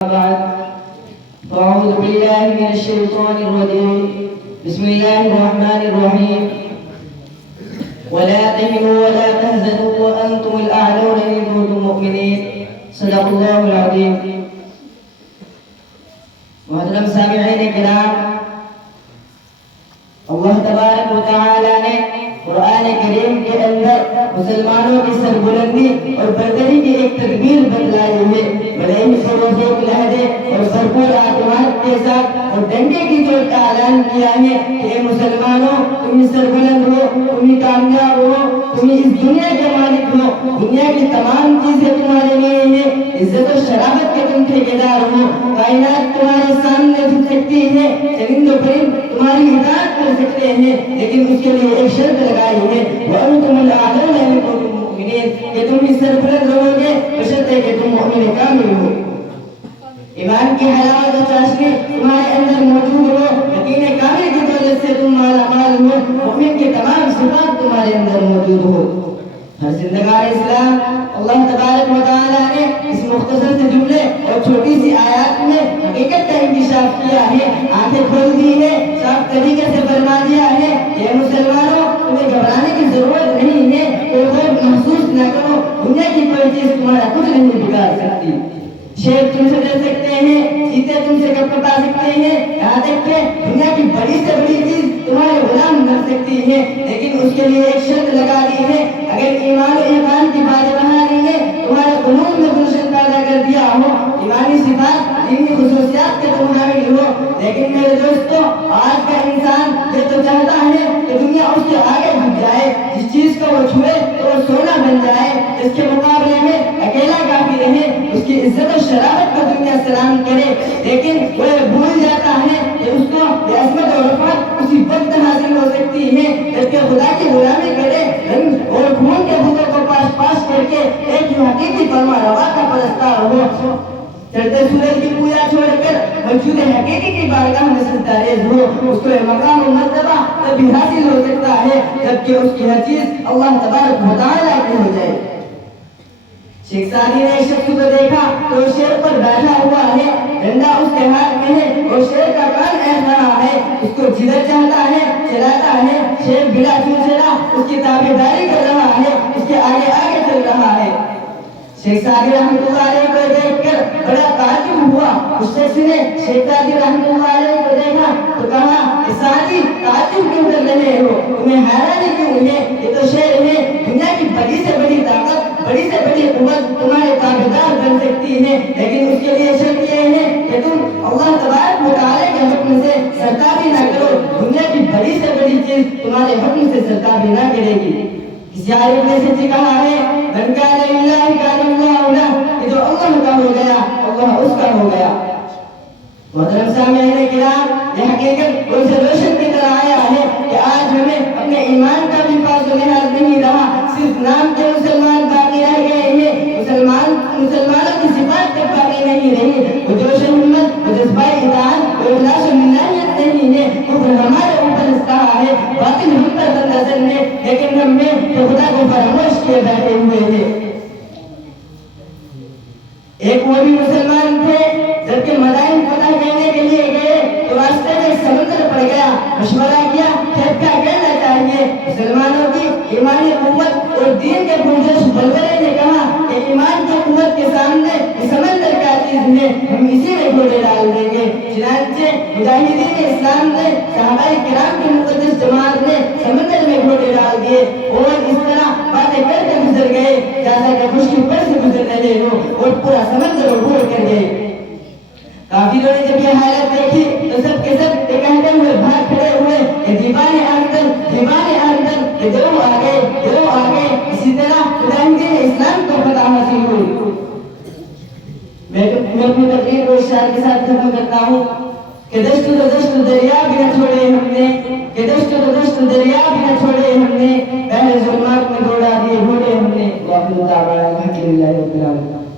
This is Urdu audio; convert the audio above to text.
بعد فأعوذ بالله من الشيطان الرجيم بسم الله الرحمن الرحيم ولا تهنوا ولا تحزنوا وأنتم الأعلون إن كنتم مؤمنين صدق الله العظيم. محترم سامعین کرام، اللہ تبارک و تعالی نے قرآن کریم کے اندر مسلمانوں کی سربلندی اور برتری کی ایک تدبیر بتلائی ہے. بڑے ہی سروسوں کے لہجے اور بھرپور اعتماد کے ساتھ اور ڈنڈے کی چوٹ کا اعلان کیا ہے کہ اے مسلمانوں، تم سربلند ہو، تم کامیاب ہو، تم اس دنیا کے مالک ہو، دنیا کی تمام چیزیں تمہارے لیے ہیں، عزت و شرافت کے تم ٹھیکیدار ہو، کائنات تمہارے سامنے جھک سکتی ہے، چرند و پرند تمہاری اطاعت کر سکتے ہیں، لیکن اس کے لیے ایک شرط لگائی ہے وَأَنْتُمُ الْأَعْلَوْنَ إِن كُنتُم مُؤْمِنِينَ، کہ تم اس سربلند رہو گے بشرط کہ تم مؤمن کامل ہو. ایمان کی حلاوت و چاشنی تمہارے اندر موجود ہو، یقین کامل کی دولت سے تم مالا مال ہو، مؤمن کے تمام صفات تمہارے اندر موجود ہو. ہر زندگار اسلام اللہ تبارک و تعالی نے اس مختصر سے جملے اور چھوٹی سی آیات میں حقیقت کا انکشاف کیا ہے، آنکھیں کھول دی ہے، صاف طریقے سے فرما دیا ہے کہ مسلمانوں تمہیں گھبرانے کی ضرورت نہیں ہے، کوئی خوف محسوس نہ کرو، دنیا کی کوئی چیز تمہارا کچھ نہیں بگاڑ سکتی. شیر تم سے ڈر سکتے ہیں، چیتے تم سے کپا سکتے ہیں، یہاں تک کہ دنیا کی بڑی سے بڑی چیز تمہارے غلام بن سکتی ہے، لیکن اس کے لیے ایک شرط لگا دی ہے. اگر ایمان و ایمان کی باتیں بہاری نے تمہارے قلوب میں گلشن پیدا کر دیا ہو، ایمانی صفات دینی خصوصیات کے تم حامل ہو، لیکن میرے دوستو آج کا انسان یہ تو چاہتا ہے کہ دنیا اس کے آگے جھک جائے، جس چیز کو وہ چھوئے تو وہ سونا بن جائے، اس کے مقابلے میں اکیلا کافی رہے، اس کی عزت و شرافت کو دنیا سلام کرے، لیکن وہ بھول جاتا ہے کہ اس کو یہ عظمت اور رفعت اسی وقت حاصل ہو سکتی ہے جبکہ خدا کی غلامی کرے اور خون کے بھوکوں کو پاش کر کے ایک حقیقی فرما روا کا پرستار ہو. چڑھتے سورج کی پوجا چھوڑ کر موجود حقیقی کی بارگاہ میں سجدہ ریز ہو، اس کو یہ مقام و مرتبہ تبھی حاصل ہو سکتا ہے جبکہ اس کی ہر چیز اللہ تبارک و تعالی کی ہو جائے. شیخ سعدی نے شخص کو دیکھا تو شیر پر بیٹھا ہوا ہے، ڈنڈا اس کے ہاتھ میں ہے اور شیر کا کان ایسا رہا ہے، اس کو جدھر چاہتا ہے چلاتا ہے، شیر بلا چلا اس کی تابعداری کر رہا ہے، اس کے آگے آگے چل رہا ہے. شیخ سعدی رحمۃ اللہ علیہ کو دیکھ کر بڑا تعجب ہوا. اس شخص نے شیخ سعدی رحمۃ اللہ علیہ کو دیکھا تو کہا کہ سعدی تعجب کیوں کر رہے ہو، تمہیں حیرانی کیوں ہے، یہ تو شیر ہے، دنیا کی بڑی سے بڑی طاقت، بڑی سے بڑی قوت تمہارے تابعدار بن سکتی ہے، لیکن اس کے لیے شرط یہ ہے کہ تم اللہ تبارک و تعالی کے حکم سے سرتابی نہ کرو، دنیا کی بڑی سے بڑی چیز تمہارے حکم سے سرتابی نہ کرے گی. کسی عالم نے سچ کہا ہے من کان للہ کان اللہ لہ، کہ جو اللہ کا ہو گیا اللہ اس کا ہو گیا. محترم سامعین کرام، یہ حقیقت ان سے روشن کی طرح آیا ہے کہ آج ہمیں اپنے ایمان کا بھی پاس و لحاظ نہیں رہا، صرف نام کے مسلمان باقی رہ گئے ہیں، مسلمانوں کی صفات تک باقی نہیں رہی، وہ جوش ہمت، وہ جذبہ اطاعت، وہ اخلاص و ملانیت نہیں ہے. کفر ہمارے اوپر استحا ہے، باطل ہم پر بند نظر ہے، لیکن ہم میں جو خدا کو فراموش کیے بیٹھے ہوئے ہیں. ایک وہ بھی مسلمان تھے جبکہ مدائن فتح کرنے کے لیے گئے تو راستے میں سمندر پڑ گیا، مشورہ کیا کہ اب کیا کرنا چاہیے. مسلمانوں کی ایمانی قوت اور دین کے پرجوش بلبلے نے کہا کہ ایمان کی قوت کے سامنے سمندر کیا چیز ہے، ہم اسی میں گھوڑے ڈال دیں گے. چنانچہ مجاہدین اسلام نے صحابہ کرام کی مقدس جماعت نے سمندر میں گھوڑے ڈال دیے اور اس طرح باتیں کر کے گزر گئے جیسا کہ خشکی پر سے گزر رہے ہو اور پورا سمندر عبور کر گئے. کافروں نے جب یہ حالت دیکھی تو سب کے سب کہتے ہوئے بھاگ کھڑے ہوئے کہ دیوانے آمدن کہ درو آ گئے. اسی طرح مجاہدین اسلام کو فتح حاصل ہوئی. میں اپنی تقریر کو اشعار کے ساتھ ختم کرتا ہوں کہ دشت تو دشت دریا بھی نہ چھوڑے ہم نے، کہ دشت تو دشت دریا بھی نہ چھوڑے ہم نے، پہلے ظلمات میں دوڑا دیے گھوڑے ہم نے. وآخر دعوانا الحمد للہ رب العالمین.